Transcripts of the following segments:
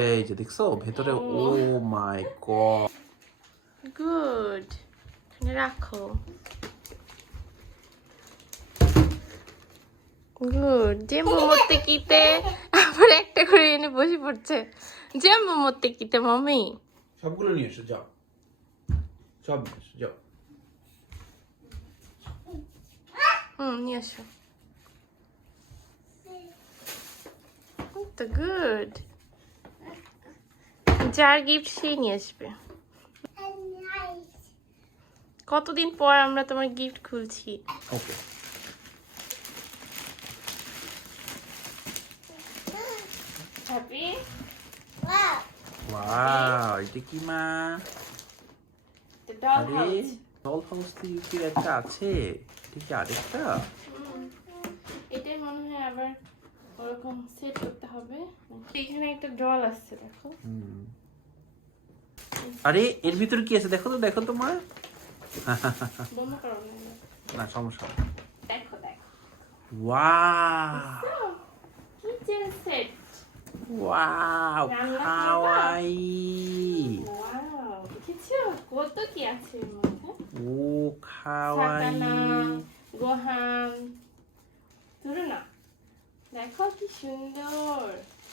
এই যে দেখছ? ভেতরে ও মাই গড গুড এখানে রাখো। গুড জেম্বু মরতে কিতে? আবার একটা করে এনে বসে পড়ছে। জেম্বু মরতে কিতে মামি সবগুলো নিয়ে এসো যাও। সব নিয়ে এসো যাও। হুম নিয়ে আসো তো গুড যার গিফট সেই নিয়ে আসবে। কতদিন পর আমরা তোমার গিফট খুলছি? ওকে হ্যাপি ওয়াও এটা কি মা? দ্য আরে ডল হাউস ইউকির একটা আছে? আরেকটা? এটাই মনে হয় আবার ওরকম সেট করতে হবে। এখানে একটা ডল আসছে দেখো। হুম। আরে এর ভিতরে কি আছে? দেখো তো দেখো তো মা। না সমস্যা দেখো দেখো। ওয়াও। কিচেন সেট ওয়াও দেখেছ? কত কি আছে ও খাওয়াই। গোহান ধরো না। দেখো কি সুন্দর।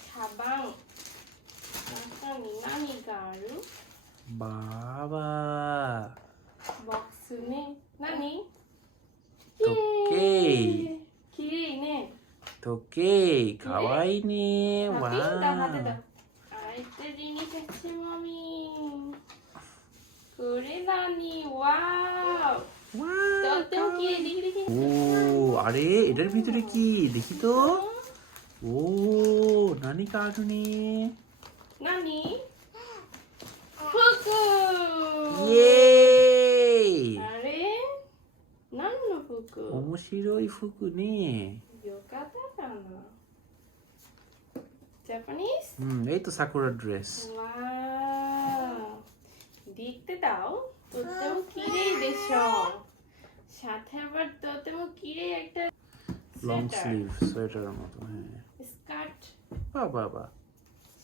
খাবাং 마바 먹스는 나니? 도깨이 기레이네 도깨이 가와이니 아, 와다 알뜰이니 새치머미 그리다니 와우. 오 아래 이럴 비둘기 느끼도. 음. 오 나니 가루니. 나니? ইয়ে আরে নান্নু ফুকু ওমশিরোই ফুকুনে yokata kana জাপানিজ হুম এই তো সাকুরা ড্রেস ওয়াও দেখতে দাও তোতেও কিরে দেশ সাথে আবার তোতেও কিরে একটা লং স্লিভ সোয়েটারের মতো হ্যাঁ স্কার্ট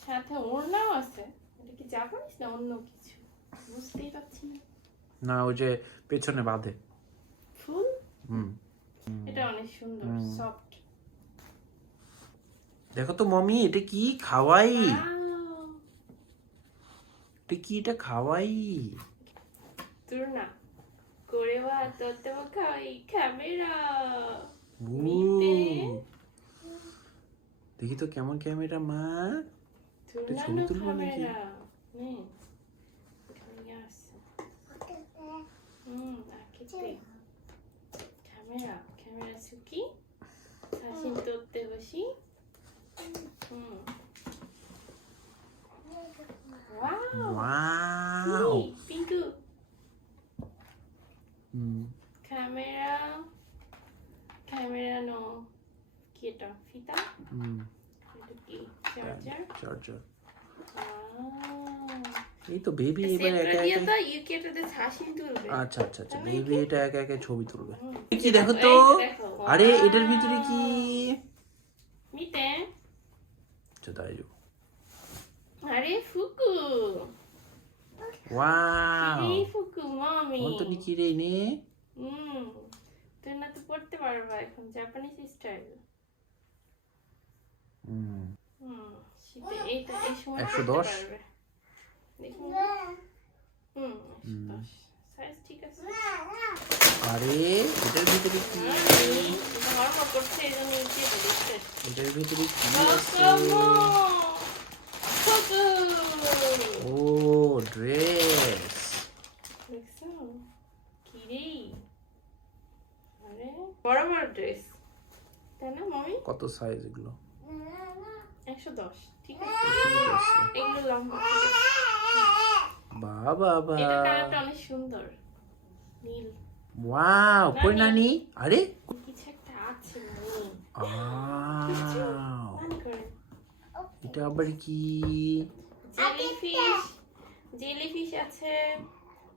সাথে ওড়নাও আছে এটা কি জাপানিজ না অন্য কিছু বুঝতেই পারছি না। না ওই যে পেছনে বাঁধে। ফুল? হুম। এটা অনেক সুন্দর সফট দেখো তো মমি এটা কি খাওয়াই? এটা কি এটা খাওয়াই? তোর না করে বা তোতেও খাই ক্যামেরা ও। দেখি তো কেমন ক্যামেরা মা। তোর ছবি তুলবো নাকি? 음, 아, 기대. 카메라, 카메라 好き? 사진 撮ってほしい? 음. 와우. 와우. 네, 핑크. 음. 카메라. 카메라 노 기타 피타. 음. 이렇게. 차저. 차저. এই তো বেবি এবার একা একা আচ্ছা আচ্ছা আচ্ছা বেবি এটা একা একা ছবি তুলবে। mm. কি দেখো তো আরে এটার ভিতরে কি? মিটে চটাই যো আরে ফুকু। ওয়াও কি ফুকু মামি। অন্ত নি কি রে নে। হুম তুই না তো পড়তে পারবা এখন জাপানিজ স্টাইল হুম। হুম এই তো এই 110 পড়তে পারবে দেখি হুম সাইজ ঠিক আছে আরে এটার ভিতরে কি? ধর্ম করছে এই জন্য দেখতে এটার ভিতরে কি আছে? ও ড্রেস। দেখছ কি রে আরে বড় বড় ড্রেস তাই না মামি কত সাইজ এগুলো? একশো দশ ঠিক আছে। ঠিক আছে এগুলো লম্বা বাবা এটা কালারটা অনেক সুন্দর। নীল। ওয়াও কই নানি? আরে। কিছু একটা আছে এটা আবার কি? জেলিফিশ জেলিফিশ আছে।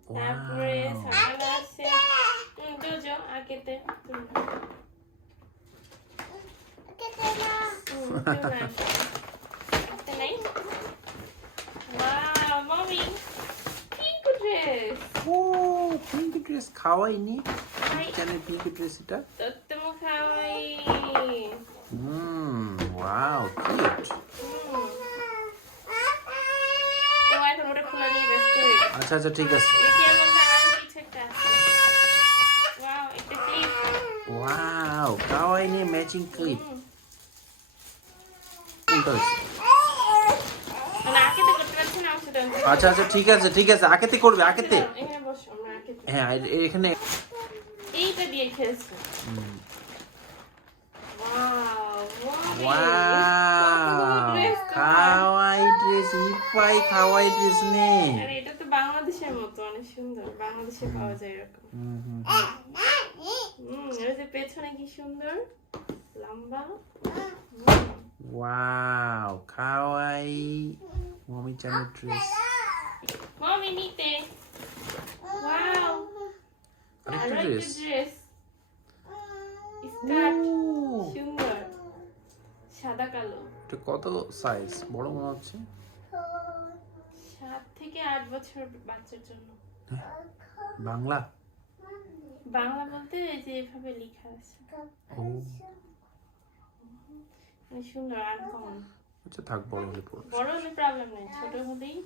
তারপরে ওয়াও। আছে। হুম দোজো আগেতে হুম হুম, কেউ নাই। হাতে নাই খাওয়াইনি? কেন পিঙ্কি ড্রেসটা তোত্তমো খাওয়াই। হুম ওয়াও কিউট। আচ্ছা আচ্ছা ঠিক আছে। ওয়াও খাওয়াইনি ম্যাচিং ক্লিপ আচ্ছা আচ্ছা ঠিক আছে ঠিক আছে আকেতে করবে আকেতে। এখানে বসো। হ্যাঁ এখানে এইটা দিয়ে খেলছো। খাওয়াই ড্রেস ইপাই খাওয়াই ড্রেস নে এটা তো বাংলাদেশের মতো অনেক সুন্দর। বাংলাদেশে পাওয়া যায় এরকম। হুম, হুম। হুম। ওই যে পেছনে কি সুন্দর? লম্বা। ওয়াও খাওয়াই মমি চানের ড্রেস মমি নিতে আরেকটা ড্রেস সাদা কালো। এটা কত সাইজ বড় মনে হচ্ছে? সাত থেকে আট বছর বাচ্চার জন্য। বাংলা? বাংলা বলতে এই যে এভাবে লেখা আছে। ও। মানে সুন্দর আনকমন আচ্ছা থাক বড় হলে বড় হলে প্রবলেম নেই ছোট হলেই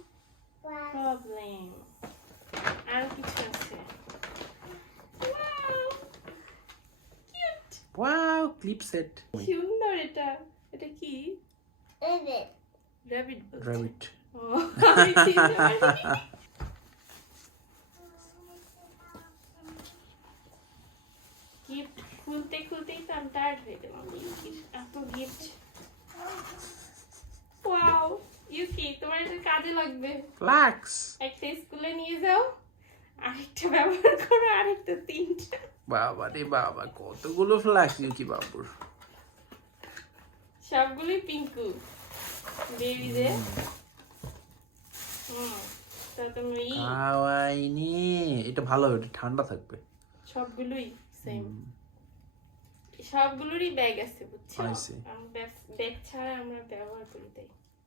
প্রবলেম আর কিছু আছে Wow! Cute! Wow clip set সুন্দর এটা এটা কি র্যাবিট র্যাবিট আমি চিনতে পারিনি। গিফট খুলতে খুলতেই তো আমি টায়ার্ড হয়ে গেলাম ইউকির এত গিফট ওয়াও ইউকি তোমার এটা কাজে লাগবে। ফ্লাক্স একটা স্কুলে নিয়ে যাও আরেকটা ব্যবহার করো আরেকটা তিনটা। বাবা রে বাবা কতগুলো ফ্লাক্স কি বাবুর। সবগুলোই পিঙ্কু। ই খাওয়াইনি। এটা ভালো এটা ঠান্ডা থাকবে। সবগুলোই সেম সবগুলোরই ব্যাগ আছে বুঝছ? ব্যাগ ছাড়া আমরা ব্যবহার করি তাই।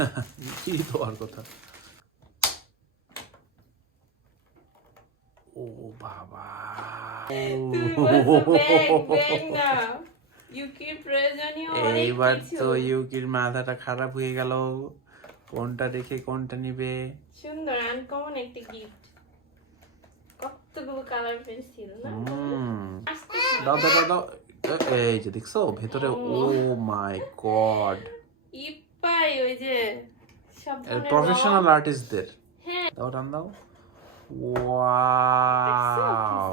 কি আর কথা। ও বাবা। এইবার তো ইউকির মাথাটা খারাপ হয়ে গেল। কোনটা রেখে কোনটা নিবে? সুন্দর আনকমন একটা গিফট কতগুলো কালার পেন্সিল না? দাও দাও দাও দাও। এই যে দেখছ ভেতরে ও মাই গড। ইপাই ওই যে সব প্রফেশনাল আর্টিস্টদের হ্যাঁ। দাও টান দাও। ওয়াও।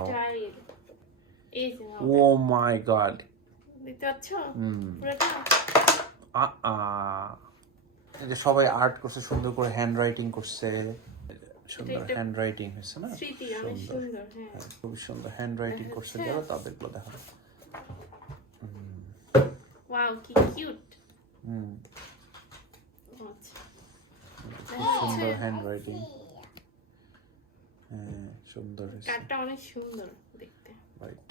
ও মাই গড দেখতে পাচ্ছ? পুরোটা? আ সবাই আর্ট করছে সুন্দর করে হ্যান্ড রাইটিং করছে। সুন্দর হ্যান্ড রাইটিং হয়েছে না? সুন্দর। হ্যাঁ। হ্যাঁ, খুবই সুন্দর হ্যান্ড রাইটিং করছে। যারা তাদেরগুলো দেখাবো ওয়াও কি কিউট হুম। খুব সুন্দর হ্যান্ড রাইটিং হ্যাঁ সুন্দর কার্ডটা অনেক সুন্দর দেখতে। রাইট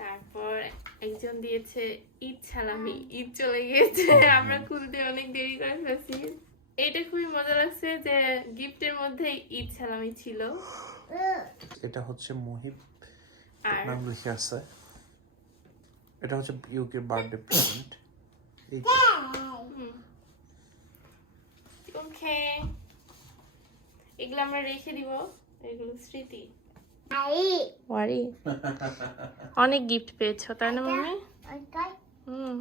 তারপর একজন দিয়েছে ঈদ সালামি। ঈদ চলে গিয়েছে। আমরা খুলতে অনেক দেরি করে ফেলছি। এটা খুবই মজা লাগছে যে গিফটের মধ্যে ঈদ সালামি ছিল। এটা হচ্ছে মুহিব নাম লিখে আছে। এটা হচ্ছে ইউকে বার্থডে প্রেজেন্ট ওকে এগুলো আমরা রেখে দিব। এগুলো স্মৃতি। ওয়ারি। অনেক গিফট পেয়েছ তাই না মামি হুম।